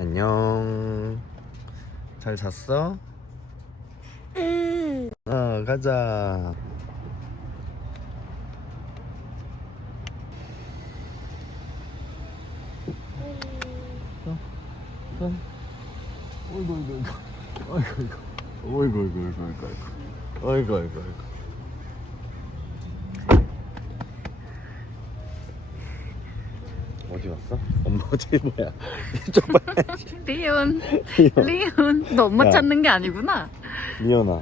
안녕. 잘 잤어? 음. 어, 가자. 손. 어이구, 어이구, 어이구. 어이구, 어이구. 어이구, 어이구, 어이구, 어이구. 어이구, 어이구, 어이구. 어디 왔어? 엄마 어디 뭐야? 이쪽 봐야지. 리온, 리온. 너 엄마 야. 찾는 게 아니구나. 미연아,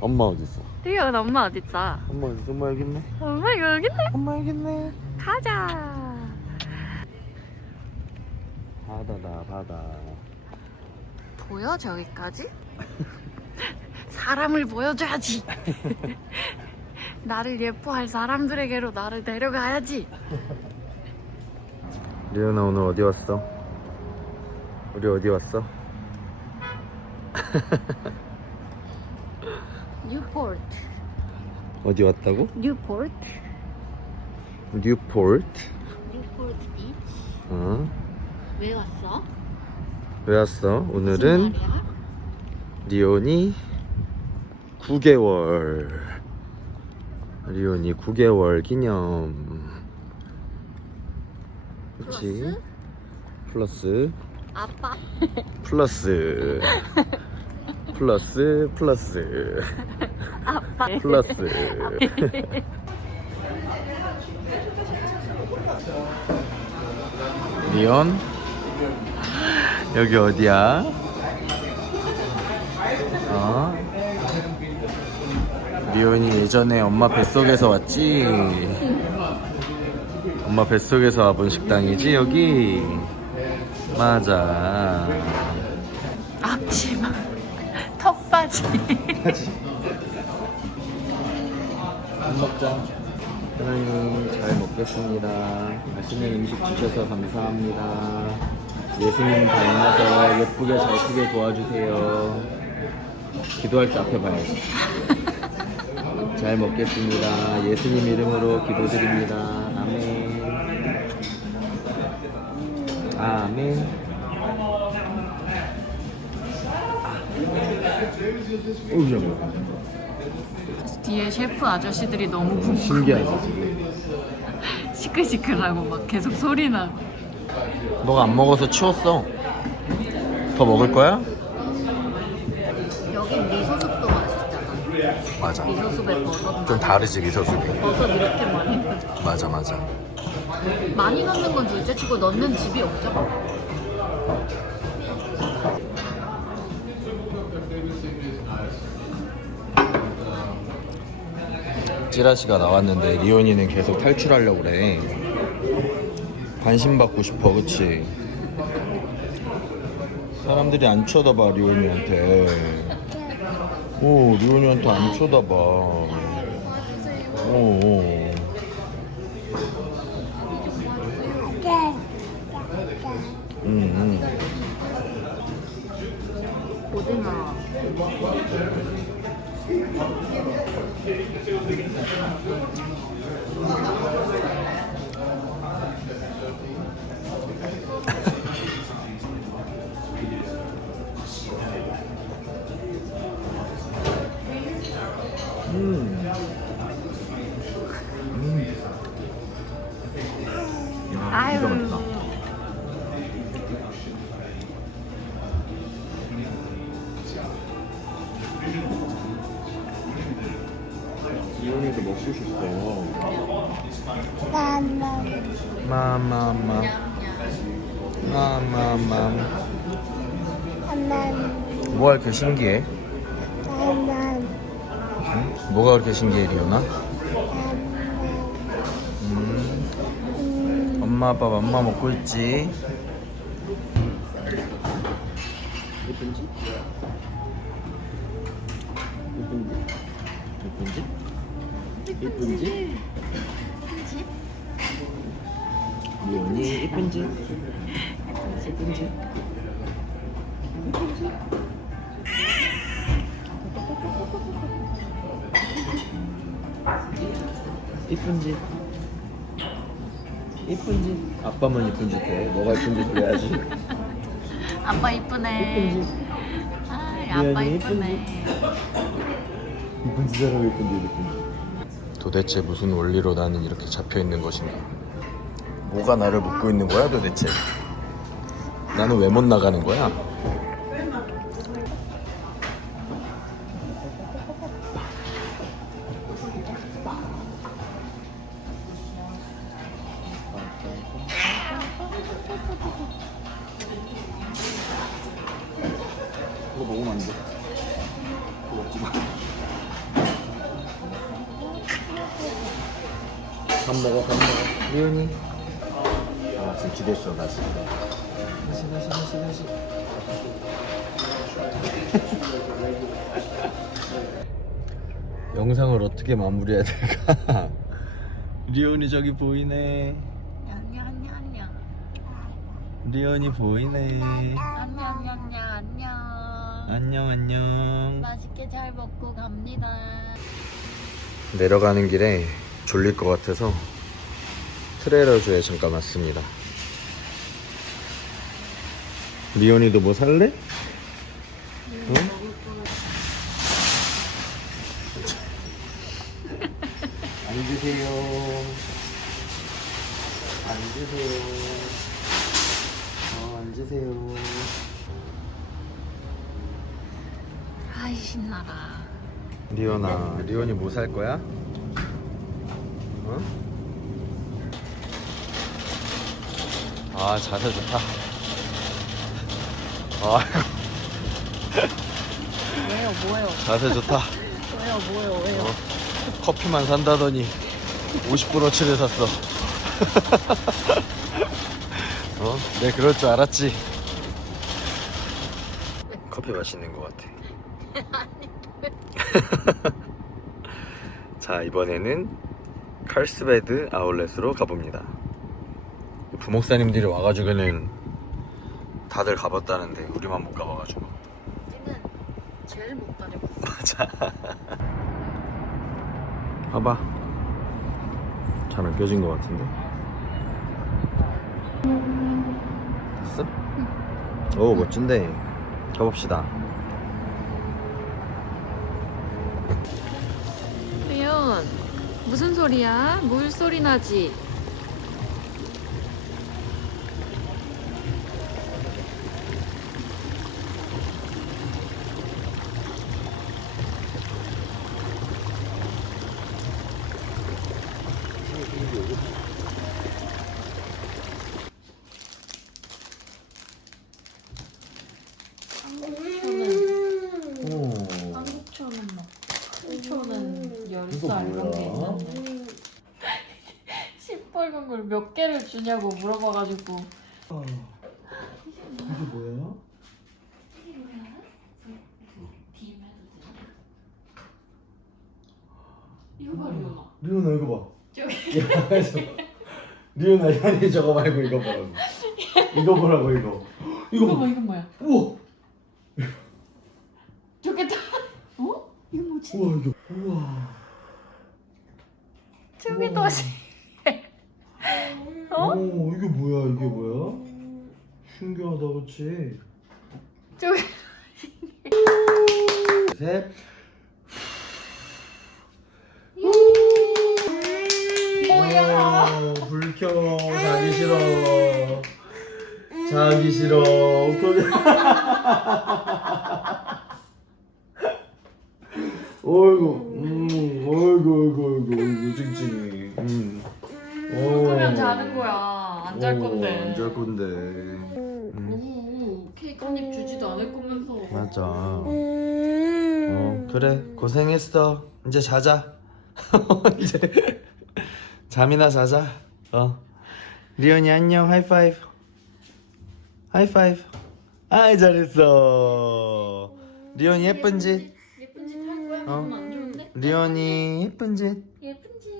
엄마 어디 있어? 리온, 엄마 어딨어? 엄마 어디 있어? 엄마 여기 있네. 엄마 여기 있네. 엄마 여기 있네. 가자. 바다다 바다. 보여 저기까지? 사람을 보여줘야지. 나를 예뻐할 사람들에게로 나를 데려가야지. 리은아 오늘 어디 왔어? 우리 어디 왔어? 뉴포트. 어디 왔다고? 뉴포트. 뉴포트. 뉴포트 비치. 어? 왜 왔어? 왜 왔어? 오늘은? 리온이 9개월. 리온이 9개월 기념. 그치? 플러스 아빠. 플러스 플러스 플러스 아빠. 플러스 리온 여기 어디야? 어? 리온이 예전에 엄마 뱃속에서 왔지? 엄마 뱃속에서 와본 식당이지 여기? 맞아 앞치마. 턱받이. 밥 먹자. 하나님 잘 먹겠습니다. 맛있는 음식 주셔서 감사합니다. 예수님 닮아서 예쁘게 잘 크게 도와주세요. 기도할 때 앞에 봐야지. 잘 먹겠습니다. 예수님 이름으로 기도드립니다. 잘 먹어. 뒤에 셰프 아저씨들이 너무 궁금해. 신기하지, 지금. 시끌시끌하고 막 계속 소리 나고. 너가 안 먹어서 치웠어. 더 먹을 거야? 여기 미소숲도 맛있잖아. 맞아. 미소숲에 버섯 좀 다르지 미소수비. 버섯 이렇게 많이 넣- 맞아 맞아. 많이 넣는 건 둘째 치고 넣는 집이 없죠. 찌라시가 나왔는데 리온이는 계속 탈출하려고 그래. 관심 받고 싶어, 그치? 사람들이 안 쳐다봐 리온이한테. 오, 리온이한테 안 쳐다봐. 오. 오. 응, 응. 고등어. Thank you. 뭐가 이렇게 신기해? 응? 뭐가 그렇게 신기해, 리오나? 음, 음. 엄마 아빠 맘마 먹고 있지. 예쁜지? 예쁜지? 예쁜지? 예쁜지? 리온이 예쁜지? 예쁜지? 이쁜지 이쁜지. 아빠만 이쁜지 돼 너가 이쁜지 그래야지. 아빠 이쁘네. 아, 아빠 이쁘네. 이쁜 짓하고 이쁜데 이쁜지. 도대체 무슨 원리로 나는 이렇게 잡혀 있는 것인가? 뭐가 나를 묶고 있는 거야 도대체? 나는 왜 못 나가는 거야 그거 먹으면 안 돼 그거 먹지 마 밥 먹어, 밥 먹어. 리은이. 아, 지금 기대했어, 나 지금. 다시, 다시, 다시, 다시. 영상을 어떻게 마무리해야 될까? 리온이 저기 보이네. 안녕, 안녕, 안녕. 리온이 보이네. 안녕, 안녕. 맛있게 잘 먹고 갑니다. 내려가는 길에 졸릴 것 같아서 트레일러주에 잠깐 왔습니다. 리온이도 뭐 살래? 응? 앉으세요. 앉으세요. 어, 앉으세요. 아이, 신나라. 리온아, 리온이 뭐 살 거야? 어? 아, 자세 좋다. 아, 왜요, 뭐예요? 자세 좋다. 왜요, 뭐예요, 왜요? 어? 커피만 산다더니 50%치를 샀어. 어? 내 그럴 줄 알았지. 커피 맛있는 것 같아. 자 이번에는 칼스베드 아울렛으로 가봅니다. 부목사님들이 와가지고는 다들 가봤다는데 우리만 못 가봐가지고. 우리는 제일 못 있어. 맞아. 봐봐. 잘 안 껴진 것 같은데. 됐어? 오 멋진데. 가봅시다. 무슨 소리야? 물 소리 나지? 10살 이런 게 뭐야? 있는데 시뻘건 걸 몇 개를 주냐고 물어봐가지고 이게 뭐야? 이거 봐 리온아 리온아 이거 봐. 저기 야, 저, 리온아 아니 저거 말고 이거 보라고. 이거 보라고 이거. 이거 이거 봐 이건 뭐야 우와 저게 다 어? 이거 뭐지? 우와 이거 우와. 저게 우와. 더 시... 어? 오 이게 뭐야 이게 뭐야? 신기하다 그렇지? 저게 셋. 뭐야 오, 불켜 자기 싫어. 자기 싫어. 어이구, 그러면 자는 거야 안잘 어, 건데 안 잘 건데. 음, 오 케이크 한 입 주지도 않을 거면서 맞아. 어, 음. 그래, 고생했어. 이제 자자. 이제 잠이나 자자. 어. 리온이 안녕, 하이파이브. 하이파이브. 아이, 잘했어. 리온이 예쁜 짓. 예쁜 짓 할 거야? 어. 안 좋은데? 리온이. 예쁜 짓 예쁜 짓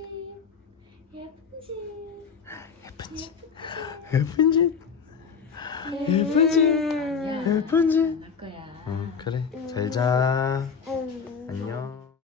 예쁜 짓. 예쁜 짓. 예쁜 짓. 야, 예쁜 짓. 안할 거야 어, 그래. 잘 자. 음. 안녕.